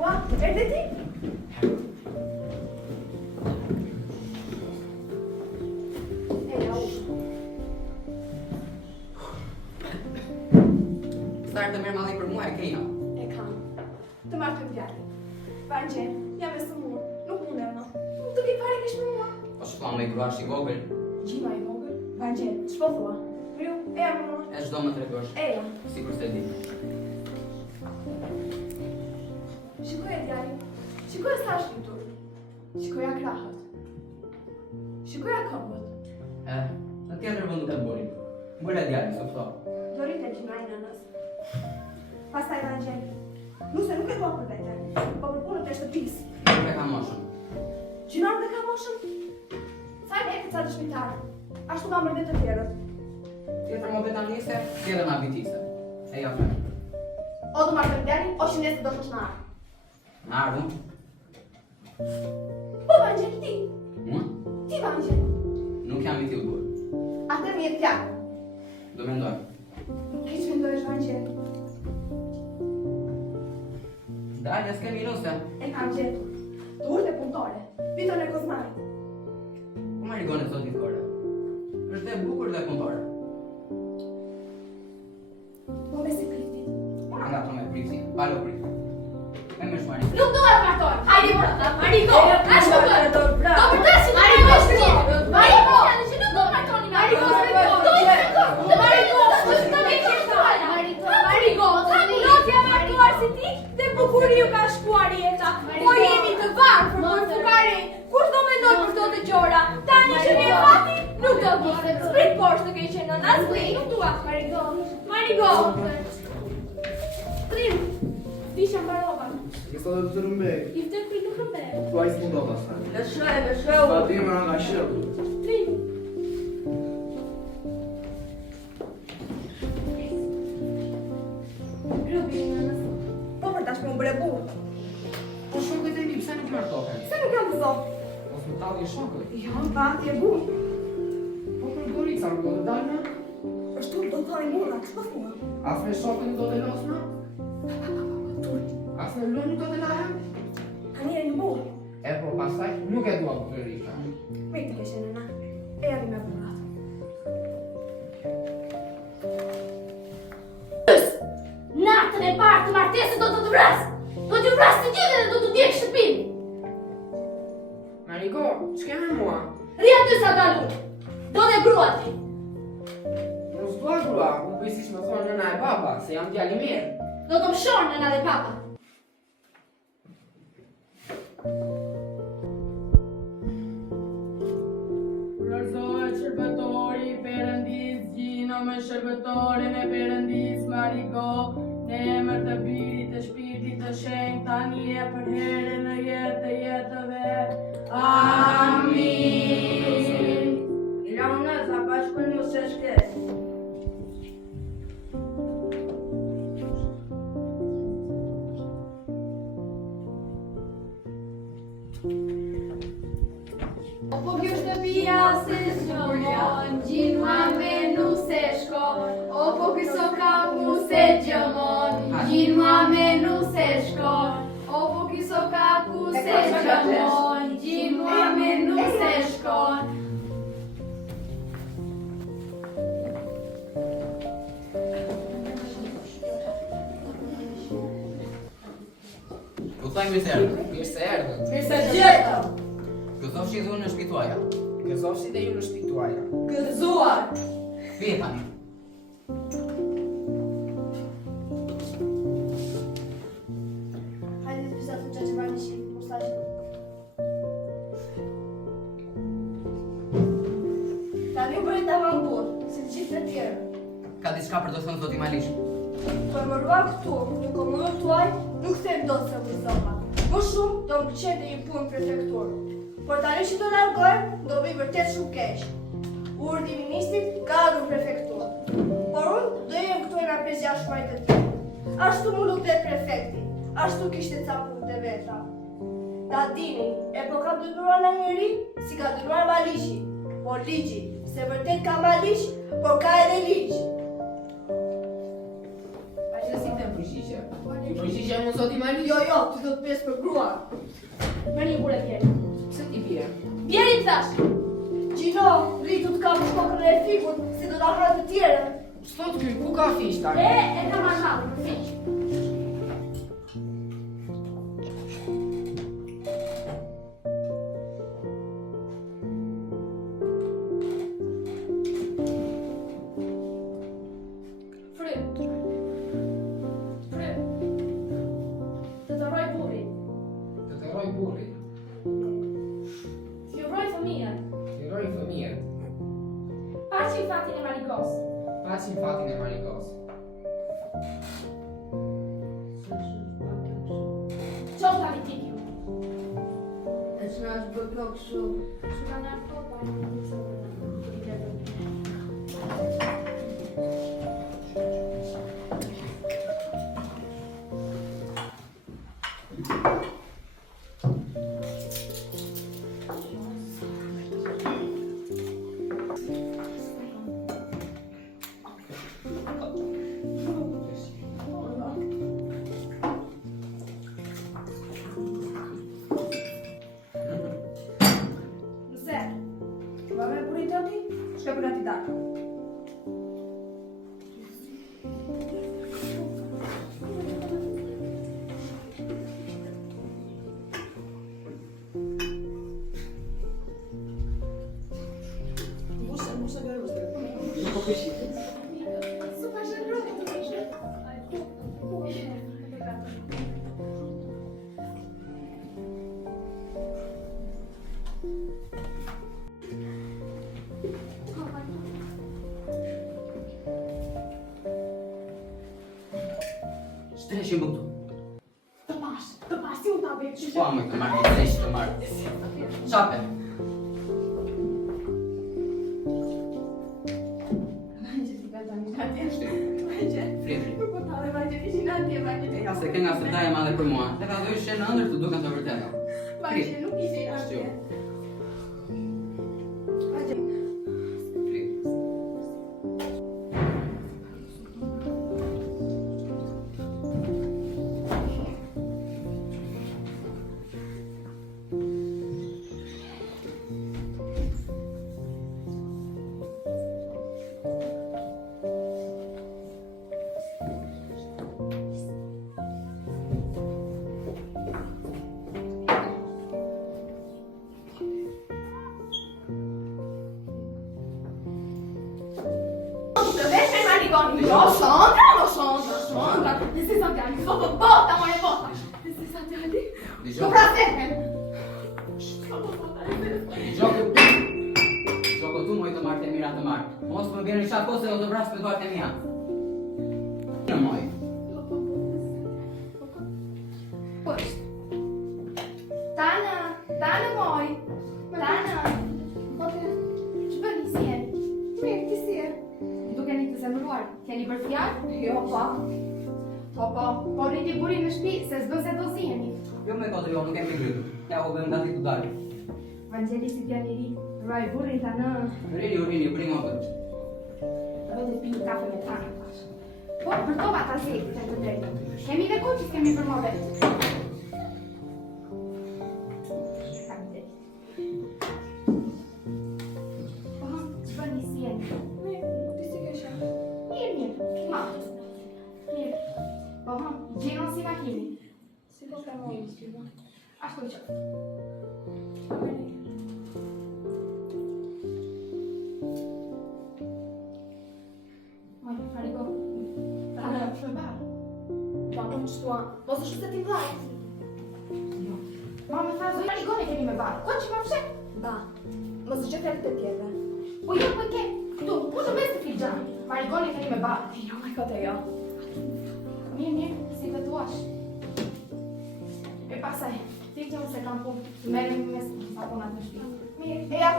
Ua, erdhe ti? Starë të mirë malli për mua e ke jo? E kam. Të marrë të mdjali. Vangjen, jam e sëmur, nuk mundem më. Nuk të vi pare kesh me mua. Po shklam me i gruash i vogël. Gjima i vogël. Vangjen, ç'po thua? Riu, e jam më. E çdo më tregosh. E jam. Sikur se di. Shikoj e djali. Shikoj sa është litur. Shikoja krahët. Shikoja këmbët. Në tjetër vend nuk e mbori. Mbora djalin, s'u thot. Dorit e gjinaj nënës. Pastaj Vangjen. Nuse nuk e dua për vete, po për punët e shtëpisë. Nuk e ka moshën. Gjinon dhe ka moshën? Thajnë e ca dëshmitarë. Ashtu ma mërdet të tjerët. Tjetër më betanise, tjetër ma vitise. E ja fërë. O du marrë të mdjali, o shëndes do të qënarë. Në ardhëm? Po Vangjen, ti. Mua? Ti Vangjen. Nuk jam i t'ju duhet. Atër mi e t'jakë. Do mendoj. Keq mendojsh Vangjen. Dalja s'kemi nuse. E kam gjetur. Të urtë e punëtore. Viton e Kozmarit. Ku ma rigone sot një kore? është dhe bukur dhe punëtore. Po me si priftit. Una nga to me priftit, palo priftit. E me shmari. Nuk do e martor. Hajde brata, Marigo. Ashtu do. Do vërtetë Marigo shkruaj. Marigo. Nuk do martoni me Marigo. Marigo, lotja martuar si ti dhe bukuriu ka shkuar jeta. Po jemi të varfër, po fukare. Kush do mendoj për këto të gjora? Tani që vjen fati, nuk do të. Sprit poshtë të keqen në nas, nuk dua. Marigo. Prim. Disha mbarova. Sto da të rëmbej. I vdek pri nuk rëmbej. Po ai s'mundot asaj. Lëshoj. Pa ti më nga shëllu. Prim. Po për tash më bëre burr. Po shokët e mi, pse nuk martohen? Se nuk jam të zot. Mos më talli shokët. Jo, bati e burr. Po për gorica nuk do të dalme? Është turp do të thoni burra, ç'po thua? As me shokën nuk do të losme? Turp. As me lënë nuk do të lahem? Tani e një burr. E po pastaj nuk e dua për rika. Me të kesh nëna. E jam me burrat. Natën e parë të martesës do të vras. Do t'ju vras të gjithë dhe do t'u djeg shtëpinë. Marigo, ç'ke me mua? Ri aty sa dalu. Do dhe gruati. Mos dua grua, u bëj siç më thonë nëna e baba, se jam djalë i mirë. Do të më shonë nëna dhe papa. Rëzohet shërbëtori, Perëndis, gjino me shërbëtore me Perëndis, Marigo, në emër të Birit të Shpirtit të Shenjtë, tani e për herë në jetë të jetëve. Amin. Launa, sa bashkë në se shkes. Po kjo shtëpia se gjëmon, gjinua me nuse shko. O po këso kapu se gjëmon, gjinua me nuse shko. O po këso kapu se gjëmon, gjinua me nuse shko. U thaj mirë se erdhët. Mirë se erdhët. Mirë se gjetëm. Gëzofshi dhe unë në shtëpi tuaja. Gëzofshi dhe ju në shtëpi tuaja. Gëzuar. Fije tani. Hajde të pisa të që që bani shi, musajë. Tani u bëri të avantur, si të gjithë të tjerë. Ka diçka për të thënë zoti Malish. Për më rruar këtu, në komunën tuaj, nuk them do të se vëzova. Më shumë do më qete një punë prefekturë. Por tani që do largohem, do bëj vërtet shumë keq. Urdhi ministrit ka ardhur prefekturë. Por unë do jem këtu e nga 5-6 muaj të tjerë. Ashtu mu nuk dhe prefekti, ashtu kishte ca punë të veta. Ta dini, e po ka dënuar në njëri, si ka dënuar Malishi. Por ligji, se vërtet ka Malish, por ka edhe ligj. A që si këtë më përshishë? Ju ishi që e më zoti Mali? Jo, ti do të pjesë për grua. Merr një burë tjetër. Se ti bie? Bjeri të thash. Gjino, rritu të kam shkokën e fikut, si do të afrat të tjere. Sot ky, ku ka fish tani? E ka mazhallë, për fiq. Të të roj burit. Të të roj burrit, T'ju roj fëmijën. të roj fëmijët, Paçi fatin e Marikos. pasin fatin e Marikos. Qofta vitikju. E që nga është bërë kjo kështu. Shuna në arko, Nëse, va me burit të ti, shka për ati darë. Musë gërë vështë. Nuk po pishi. Super generoso të ishe. Shtreshim bëgtu. Të pash, si unë të abet. Po më të marrë, të të marrë. Qape. Fri. Ja se kënga së taj e madhe për mua. Dhe ka do ishe në ndër të duken të vërteta. Fri. Shtjo. Fri. No, Sondra. Në 60 anni, sotto botta, more botta. Në 60 anni. Dizho. Sopra semen. Gjoku tu moj të marrë të mira të marrë. Mos më vjen isha kose o të vrasë për duart e mia. Në moj. Tana moj. Tana. Që bëni si e? Mirë, ti si e? Duke një të zemëruar, keni për fjarë? Jo, pa. Po rriti burin në shtëpi, se s'do se do ziheni. Jo me kodri, jo nuk kemi grytë. Ja u bëjmë gati të dalë. Vangelisit janë i ri, ruaj burin të në... Rini, prima për. Vete pi një kafe me tana, pash. Po, përtova ta zi, të të drejtë. Kemi dhe ku që s'kemi për më vetë. Që bëni si e një? Ti si kesha? Mirë. Ma. Mirë. Po, gjenon si makini. Si po ka më një Ashtu që. Marigo. Tana, shme barë. Pa, më që tua, mos është se ti vlajt. Ma me tha, zoj Marigone keni me barë. Ko që ma fshet? Ba, mos është që fjalët e tjere. Po jo, po ke. Këtu, ku të besë të filxan? Marigone keni me barë. Jo, me kote jo. Mirë, si të tuash. E pasaj, ti që se kam punë, të merem një mes sa punat në shpi. Mirë, e ja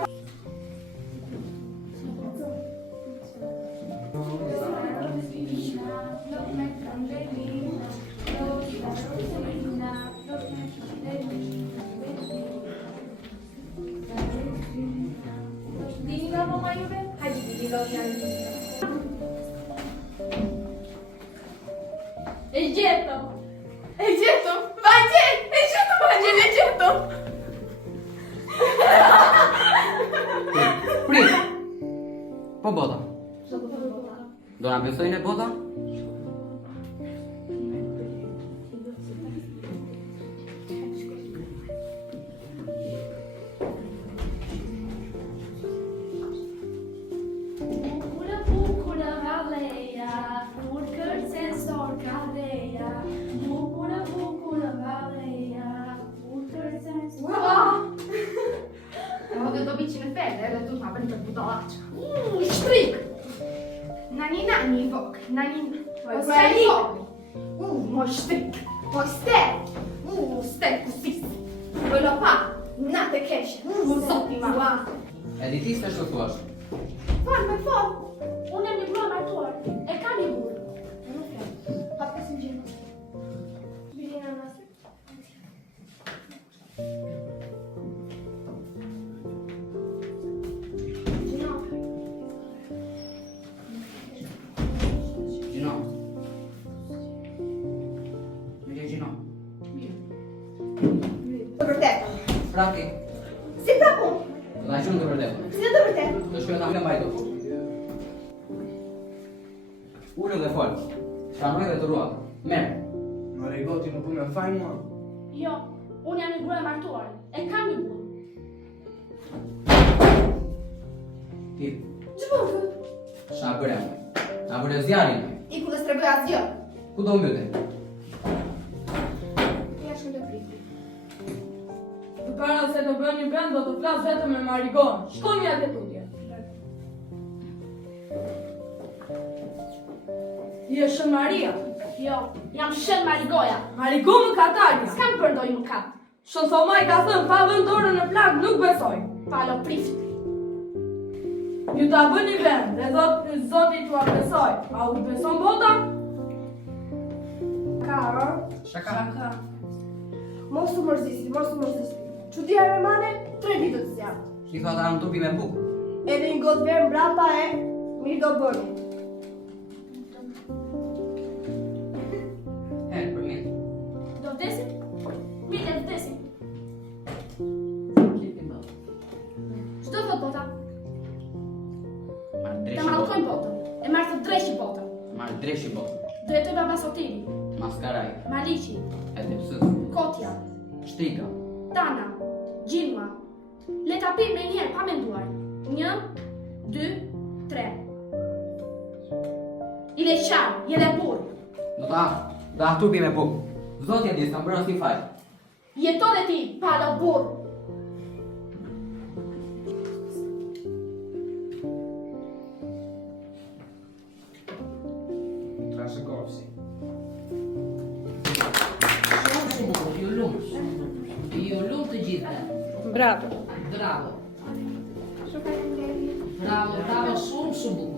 Dini nga mama juve? Hajde, dini nga janë. E gjeto! Na besojnë e bota? Bukura valeja, kur kërcen stor kadeja. Bukura valeja, kur kërcen stor Ho dhe do bici në fede, edhe tu t'ma bërë të budalaqa. Shtrik! Nani, vok. Nani, Sali! moj shtrik. Moj stek. Stek ku sisi. Moj lopa. Nate keshe. Zoti ma. E di ti s'e shtuash. Fol. Unë e një grua martuar, e kam një burë. E nuk fem. Hap kësim gjimë. Birina nëse. Gjino. Mirë Gjino. Të vërtet. Prapti. Si prapun? Do na qenë të vërtetë. Si të vërtet? Do shkojmë na mbajto. Ule dhe fol. Pranoj dhe të ruat. Merë. Marigo, ti nuk me fajnë mua. Jo, unë jam një grua e martuar, e kam një burë. Ti. Që bërë? Qa bërem? Na bërë zjarin. Iku dhe s'tregoj asgjë. Ku do mbyte? Ja shkëm të frikë. Të para se të bën një bend, do të flas vetëm me Marigon. Shkon ja ke tutje. Ti je Shën Maria. Jo, jam Shën Marigoja. Marigo më katarja. S'kam përdoj më kap. Shën Thomaj ka thënë pa vënë dorën në plak nuk besoj. Palo prift. Ju ta bëni vend, dhe zoti t'ua besoj. A u beson bota? Ka, Shaka. mos u mërzisi. Çudia e me mane, 3 ditë të zjam. Ti thua ta në trupi me bukë. Edhe një gotë verë mbrapa e mirë do bëni. Herë, për mirë. Do vdesim? Mirë, e vdesim. Ç'do thot bota? Marë Të dreshi mallkojnë botë. botën. E marrë të dreshi botën. Marë dreshi botë. Do jetoj baba Sotiri, Maskaraj. Maliqi, E të pësës. Kotja, Shtrika. Tana, Gjinua. Le ta pim me njerë pa menduar. 1, 2, 3. I le qarë, je le burë. Do ta trupi me bukë. Zotja di, s'kam bërë si fajë. Jeto dhe ti, palo burë. Trashe kopsi. Ju lumë të gjithë. Bravo. Bravo. Bravo, shumë bukur.